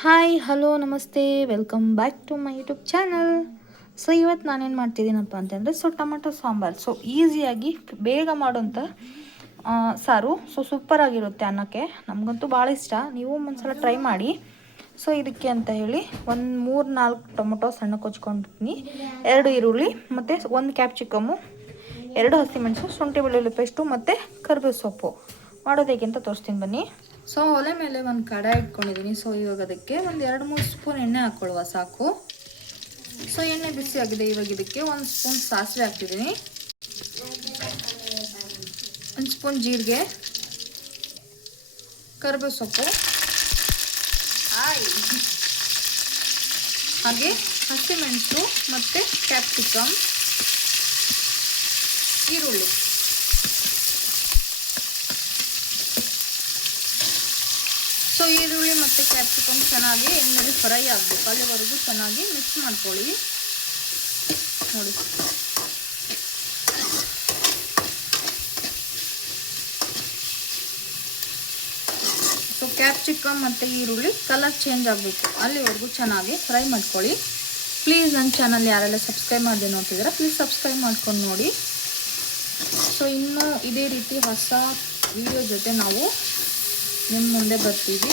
Hi hello ನಮಸ್ತೆ welcome back to my YouTube channel. So ಇವತ್ತು ನಾನೇನು ಮಾಡ್ತಿದ್ದೀನಪ್ಪ ಅಂತಂದರೆ ಟೊಮೆಟೊ ಸಾಂಬಾರು. ಈಸಿಯಾಗಿ ಬೇಗ ಮಾಡೋಂಥ ಸಾರು. ಸೂಪರಾಗಿರುತ್ತೆ ಅನ್ನೋಕ್ಕೆ. ನಮಗಂತೂ ಭಾಳ ಇಷ್ಟ. ನೀವು ಒಂದ್ಸಲ ಟ್ರೈ ಮಾಡಿ. ಇದಕ್ಕೆ ಅಂತ ಹೇಳಿ ಒಂದು 3-4 ಟೊಮೆಟೊ ಸಣ್ಣ ಕೊಚ್ಕೊಂಡಿರ್ತೀನಿ, 2 ಈರುಳ್ಳಿ ಮತ್ತು 1 ಕ್ಯಾಪ್ಸಿಕಮ್ಮು, 2 ಹಸಿಮೆಣಸು, ಶುಂಠಿ ಬೆಳ್ಳುಳ್ಳಿ ಪೇಸ್ಟು ಮತ್ತು ಕರಿಬೇವು ಸೊಪ್ಪು. ಮಾಡೋದು ಹೇಗೆ ಅಂತ ತೋರಿಸ್ತೀನಿ ಬನ್ನಿ. ಒಲೆ ಮೇಲೆ ಒಂದು ಕಡಾಯಿ ಇಟ್ಕೊಂಡಿದ್ದೀನಿ. ಇವಾಗ ಅದಕ್ಕೆ ಒಂದು 2-3 ಸ್ಪೂನ್ ಎಣ್ಣೆ ಹಾಕ್ಕೊಳ್ಳುವ ಸಾಕು. ಎಣ್ಣೆ ಬಿಸಿ ಆಗಿದೆ. ಇವಾಗ ಇದಕ್ಕೆ 1 ಸ್ಪೂನ್ ಸಾಸಿವೆ ಹಾಕ್ತಿದ್ದೀನಿ, 1 ಸ್ಪೂನ್ ಜೀರಿಗೆ, ಕರಿಬೇವು ಸೊಪ್ಪು, ಹಾಗೆ ಹಸಿಮೆಣಸು ಮತ್ತು ಕ್ಯಾಪ್ಸಿಕಮ್, ಈರುಳ್ಳಿ. ಈರುಳ್ಳಿ ಮತ್ತು ಕ್ಯಾಪ್ಸಿಕಮ್ ಚೆನ್ನಾಗಿ ಎಣ್ಣೆಲಿ ಫ್ರೈ ಆಗಬೇಕು. ಅಲ್ಲಿವರೆಗೂ ಚೆನ್ನಾಗಿ ಮಿಕ್ಸ್ ಮಾಡ್ಕೊಳ್ಳಿ. ನೋಡಿ, ಕ್ಯಾಪ್ಸಿಕಮ್ ಮತ್ತು ಈರುಳ್ಳಿ ಕಲರ್ ಚೇಂಜ್ ಆಗಬೇಕು. ಅಲ್ಲಿವರೆಗೂ ಚೆನ್ನಾಗಿ ಫ್ರೈ ಮಾಡ್ಕೊಳ್ಳಿ. ಪ್ಲೀಸ್ ನನ್ನ ಚಾನಲ್ ಯಾರೆಲ್ಲ ಸಬ್ಸ್ಕ್ರೈಬ್ ಮಾಡದೆ ನೋಡ್ತಿದ್ದೀರಾ ಪ್ಲೀಸ್ ಸಬ್ಸ್ಕ್ರೈಬ್ ಮಾಡ್ಕೊಂಡು ನೋಡಿ. ಇನ್ನೂ ಇದೇ ರೀತಿ ಹೊಸ ವಿಡಿಯೋ ಜೊತೆ ನಾವು ನಿಮ್ಮ ಮುಂದೆ ಬರ್ತೀವಿ.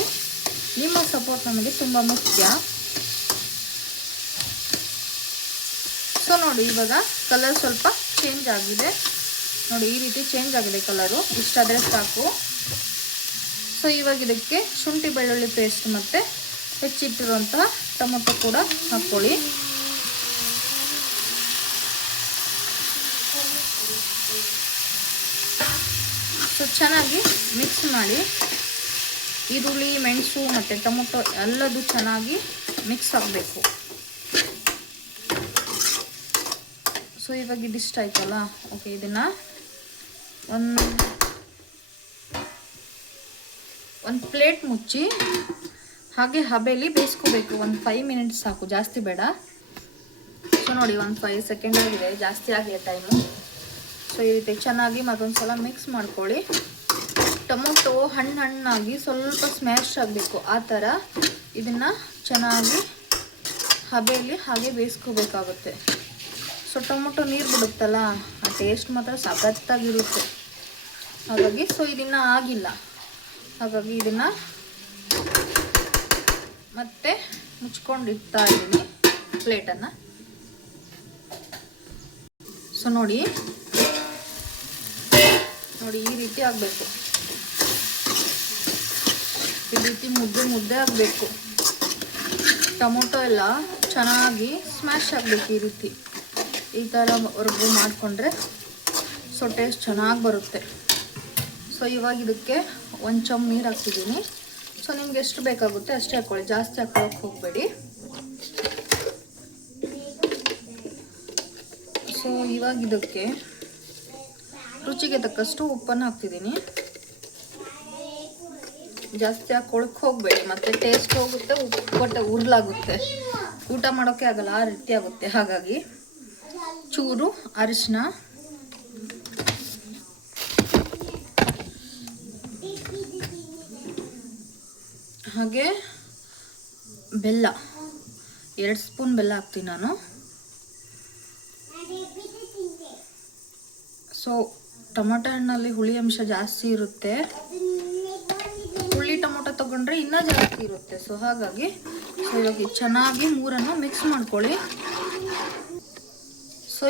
ನಿಮ್ಮ ಸಪೋರ್ಟ್ ನಮಗೆ ತುಂಬ ಮುಖ್ಯ. ನೋಡಿ, ಇವಾಗ ಕಲರ್ ಸ್ವಲ್ಪ ಚೇಂಜ್ ಆಗಿದೆ. ನೋಡಿ, ಈ ರೀತಿ ಚೇಂಜ್ ಆಗಿದೆ ಕಲರು. ಇಷ್ಟಾದರೆ ಸಾಕು. ಇವಾಗ ಇದಕ್ಕೆ ಶುಂಠಿ ಬೆಳ್ಳುಳ್ಳಿ ಪೇಸ್ಟ್ ಮತ್ತು ಹೆಚ್ಚಿಟ್ಟಿರುವಂತಹ ಟೊಮೊಟೊ ಕೂಡ ಹಾಕ್ಕೊಳ್ಳಿ. ಚೆನ್ನಾಗಿ ಮಿಕ್ಸ್ ಮಾಡಿ. ಈರುಳ್ಳಿ, ಮೆಣಸು ಮತ್ತು ಟೊಮೊಟೊ ಎಲ್ಲದು ಚೆನ್ನಾಗಿ ಮಿಕ್ಸ್ ಆಗಬೇಕು. ಇವಾಗ ಇದಿಷ್ಟ ಆಯ್ತಲ್ಲ. ಓಕೆ, ಇದನ್ನು ಒಂದು ಪ್ಲೇಟ್ ಮುಚ್ಚಿ ಹಾಗೆ ಹಬೆಯಲ್ಲಿ ಬೇಯಿಸ್ಕೋಬೇಕು. ಒಂದು 5 ಮಿನಿಟ್ಸ್ ಸಾಕು, ಜಾಸ್ತಿ ಬೇಡ. ನೋಡಿ, ಒಂದು 5 ಸೆಕೆಂಡ್ ಆಗಿದೆ, ಜಾಸ್ತಿ ಆಗಿದೆ ಟೈಮು. ಈ ರೀತಿ ಚೆನ್ನಾಗಿ ಮತ್ತೊಂದು ಸಲ ಮಿಕ್ಸ್ ಮಾಡ್ಕೊಳ್ಳಿ. ಟೊಮೊಟೊ ಹಣ್ಣಾಗಿ ಸ್ವಲ್ಪ ಸ್ಮ್ಯಾಶ್ ಆಗಬೇಕು. ಆ ಥರ ಇದನ್ನು ಚೆನ್ನಾಗಿ ಹಬೆಯಲ್ಲಿ ಹಾಗೆ ಬೇಯಿಸ್ಕೋಬೇಕಾಗುತ್ತೆ. ಟೊಮೊಟೊ ನೀರು ಬಿಡುತ್ತಲ್ಲ, ಆ ಟೇಸ್ಟ್ ಮಾತ್ರ ಸಖತ್ತಾಗಿರುತ್ತೆ. ಹಾಗಾಗಿ ಇದನ್ನು ಆಗಿಲ್ಲ. ಹಾಗಾಗಿ ಇದನ್ನು ಮತ್ತೆ ಮುಚ್ಕೊಂಡಿಡ್ತಾ ಇದ್ದೀನಿ ಪ್ಲೇಟನ್ನು. ನೋಡಿ, ಈ ರೀತಿ ಆಗಬೇಕು. ಈ ರೀತಿ ಮುದ್ದೆ ಆಗಬೇಕು. ಟೊಮೊಟೊ ಎಲ್ಲ ಚೆನ್ನಾಗಿ ಸ್ಮ್ಯಾಶ್ ಆಗಬೇಕು. ಈ ರೀತಿ ಈ ಥರವರೆಗೂ ಮಾಡಿಕೊಂಡ್ರೆ ಟೇಸ್ಟ್ ಚೆನ್ನಾಗಿ ಬರುತ್ತೆ. ಇವಾಗ ಇದಕ್ಕೆ 1 ಚಮಚ ನೀರು ಹಾಕ್ತಿದ್ದೀನಿ. ನಿಮ್ಗೆ ಎಷ್ಟು ಬೇಕಾಗುತ್ತೆ ಅಷ್ಟೇ ಹಾಕ್ಕೊಳ್ಳಿ, ಜಾಸ್ತಿ ಹಾಕೊಳ್ಳೋಕೆ ಹೋಗಬೇಡಿ. ಇವಾಗ ಇದಕ್ಕೆ ರುಚಿಗೆ ತಕ್ಕಷ್ಟು ಉಪ್ಪನ್ನು ಹಾಕ್ತಿದ್ದೀನಿ. ಜಾಸ್ತಿ ಹಾಕೊಳ್ಳೋಕೆ ಹೋಗಬೇಡಿ, ಮತ್ತೆ ಟೇಸ್ಟ್ ಹೋಗುತ್ತೆ, ಉಪ್ಪು ಉರುಳಾಗುತ್ತೆ, ಊಟ ಮಾಡೋಕ್ಕೆ ಆಗಲ್ಲ, ಆ ರೀತಿ ಆಗುತ್ತೆ. ಹಾಗಾಗಿ ಚೂರು ಅರಿಶಿನ, ಹಾಗೆ ಬೆಲ್ಲ, 2 ಸ್ಪೂನ್ ಬೆಲ್ಲ ಹಾಕ್ತೀನಿ ನಾನು. ಟೊಮೊಟೊ ಹಣ್ಣಲ್ಲಿ ಹುಳಿ ಅಂಶ ಜಾಸ್ತಿ ಇರುತ್ತೆ. ಹುಳಿ ಟೊಮೊಟೊ ತಗೊಂಡ್ರೆ ಇನ್ನೂ ಜಾಸ್ತಿ ಇರುತ್ತೆ. ಹಾಗಾಗಿ ಇವಾಗ ಚೆನ್ನಾಗಿ 3 ಮಿಕ್ಸ್ ಮಾಡ್ಕೊಳ್ಳಿ.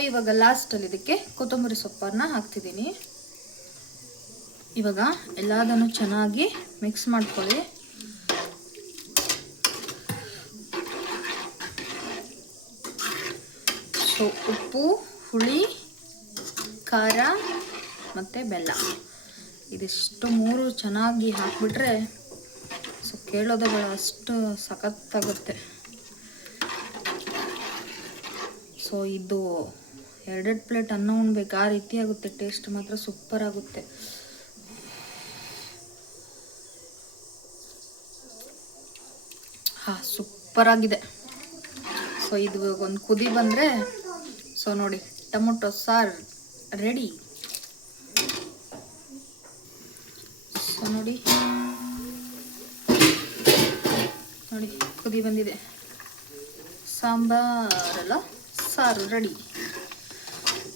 ಇವಾಗ ಲಾಸ್ಟಲ್ಲಿ ಇದಕ್ಕೆ ಕೊತ್ತಂಬರಿ ಸೊಪ್ಪನ್ನು ಹಾಕ್ತಿದ್ದೀನಿ. ಇವಾಗ ಎಲ್ಲದನ್ನು ಚೆನ್ನಾಗಿ ಮಿಕ್ಸ್ ಮಾಡ್ಕೊಳ್ಳಿ. ಉಪ್ಪು, ಹುಳಿ, ಖಾರ ಮತ್ತು ಬೆಲ್ಲ ಇದಿಷ್ಟು 3 ಚೆನ್ನಾಗಿ ಹಾಕಿಬಿಟ್ರೆ ಕೇಳೋದೇ ಬೇಡ, ಅಷ್ಟು ಸಖತ್ತಾಗುತ್ತೆ. ಇದು 2 ಪ್ಲೇಟ್ ಅನ್ನ ಉಣ್ಬೇಕು, ಆ ರೀತಿ ಆಗುತ್ತೆ. ಟೇಸ್ಟ್ ಮಾತ್ರ ಸೂಪರ್ ಆಗುತ್ತೆ. ಸೂಪರ್ ಆಗಿದೆ. ಇದು ಒಂದು ಕುದಿ ಬಂದರೆ ನೋಡಿ, ಟೊಮೊಟೊ ಸಾರು ರೆಡಿ. ನೋಡಿ ನೋಡಿ ಕುದಿ ಬಂದಿದೆ. ಸಾಂಬಾರಲ್ಲ ಸಾರು ರೆಡಿ.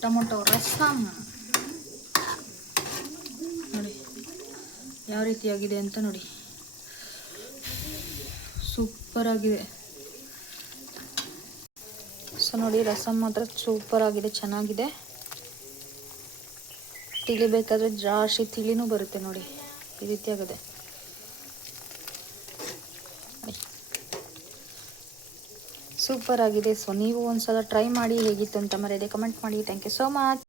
ಟೊಮೊಟೊ ರಸಮ್ ನೋಡಿ ಯಾವ ರೀತಿಯಾಗಿದೆ ಅಂತ ನೋಡಿ. ಸೂಪರ್ ಆಗಿದೆ. ಸೊ ನೋಡಿ ರಸಮ್ ಮಾತ್ರ ಸೂಪರ್ ಆಗಿದೆ, ಚೆನ್ನಾಗಿದೆ. ತಿಳಿಬೇಕಾದ್ರೆ ಜಾಸ್ತಿ ತಿಳಿನೂ ಬರುತ್ತೆ ನೋಡಿ, ಈ ರೀತಿ ಆಗಿದೆ. ಸೂಪರ್ ಆಗಿದೆ. ಸೊ ನೀವು ಒಂದ್ಸಲ ಟ್ರೈ ಮಾಡಿ, ಹೇಗಿತ್ತು ಅಂತ ಮರೆಯದೆ ಕಮೆಂಟ್ ಮಾಡಿ. Thank you so much.